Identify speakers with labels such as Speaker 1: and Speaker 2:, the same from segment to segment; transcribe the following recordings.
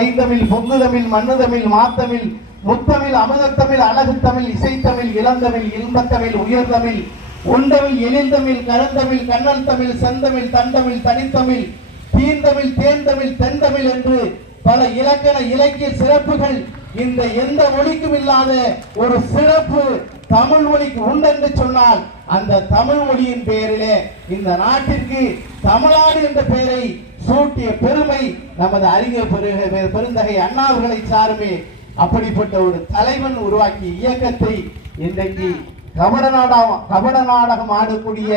Speaker 1: தைத்தமிழ் பொங்கு தமிழ் மண்ணு தமிழ் மாத்தமிழ் முத்தமிழ் அமுதத்தமிழ் தமிழ் இசைத்தமிழ் இளந்தமிழ் இன்பத்தமிழ் உயர்தமிழ் உண்டமிழ் எழில்தமிழ் கருந்தமிழ் கண்ணன் தமிழ் செந்தமிழ் தண்டமிழ் தனித்தமிழ் தீந்தமிழ் தேந்தமிழ் தென்தமிழ் என்று பல இலக்கண இலக்கிய சிறப்புகள் இந்த எந்த மொழிக்கும் இல்லாத ஒரு சிறப்பு தமிழ் மொழிக்கு உண்டென்று சொன்னால் அந்த தமிழ் மொழியின் பெயரிலே இந்த நாட்டிற்கு தமிழ்நாடு என்ற பெயரை சூட்டிய பெருமை நமது அறிஞர் பெருந்தகை அண்ணா அவர்களை சாருமே அப்படிப்பட்ட ஒரு தலைவன் உருவாக்கிய இயக்கத்தை இன்றைக்கு கபட நாடகம் கபட நாடகம் ஆடக்கூடிய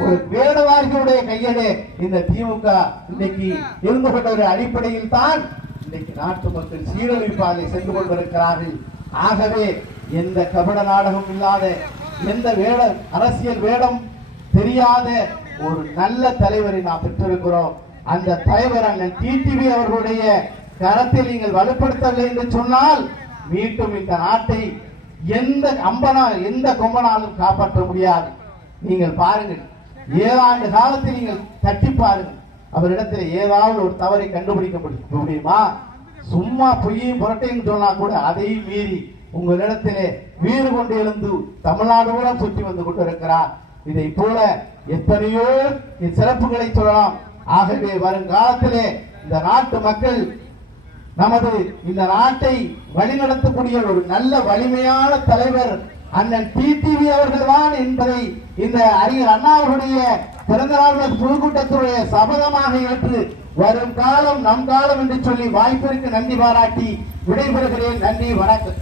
Speaker 1: ஒரு வேடவார்களுடைய கையிலே இந்த திமுக இன்னைக்கு இருந்து கொண்ட ஒரு அடிப்படையில் தான் இன்னைக்கு நாட்டு மக்கள் சீரழிப்பாதை சென்று கொண்டிருக்கிறார்கள். ஆகவே எந்த கபட நாடகம் இல்லாத எந்த வேட அரசியல் வேடம் தெரியாத ஒரு நல்ல தலைவரை நாம் பெற்றிருக்கிறோம். அந்த தலைவர் அண்ணன் டிடிவி அவர்களுடைய கரத்தை நீங்கள் வலுப்படுத்தவில்லை என்று சொன்னால் மீண்டும் இந்த நாட்டை எந்த அம்பனால் எந்த கொம்பனாலும் காப்பாற்ற முடியாது. நீங்கள் பாருங்கள் ஏழாண்டு காலத்தில் நீங்கள் தட்டி பாருங்கள். அவரிடத்தில் ஏதாவது ஒரு தவறை கண்டுபிடிக்க முடியுமா? சும்மா பொய்யும் புரட்டையும் சொன்னா கூட அதையும் மீறி உங்களிடத்திலே வீறு கொண்டு எழுந்து தமிழ்நாடு கூட சுற்றி வந்து கொண்டிருக்கிறார். இதை போல எத்தனையோ சிறப்புகளை சொல்லலாம். ஆகவே வருங்காலத்திலே இந்த நாட்டு மக்கள் நமது இந்த நாட்டை வழிநடத்தக்கூடிய ஒரு நல்ல வலிமையான தலைவர் அண்ணன் டிடிவி அவர்கள் தான் என்பதை இந்த அறிஞர் அண்ணா அவர்களுடைய பிறந்த நாள் பொதுக்கூட்டத்துடைய சபதமாக ஏற்று வரும் காலம் நம் காலம் என்று சொல்லி வாய்ப்பிற்கு நன்றி பாராட்டி விடைபெறுகிறேன். நன்றி வணக்கம்.